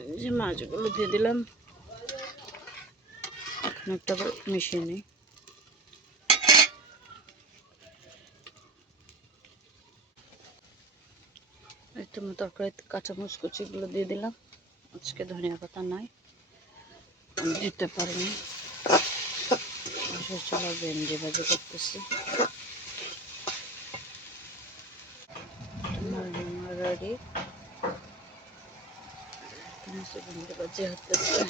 এই যে মাছগুলো দিয়ে দিলাম। এখন একটা মিশিয়ে নিই। একটু তরকারিতে কাঁচামরিচ কুচিগুলো দিয়ে দিলাম। আজকে ধনিয়া পাতা নাই, দিতে পারিনি। চলো ভেন্ডি ভাজি করতেছি। রেডি, ভেন্ডি ভাজি হতেছে।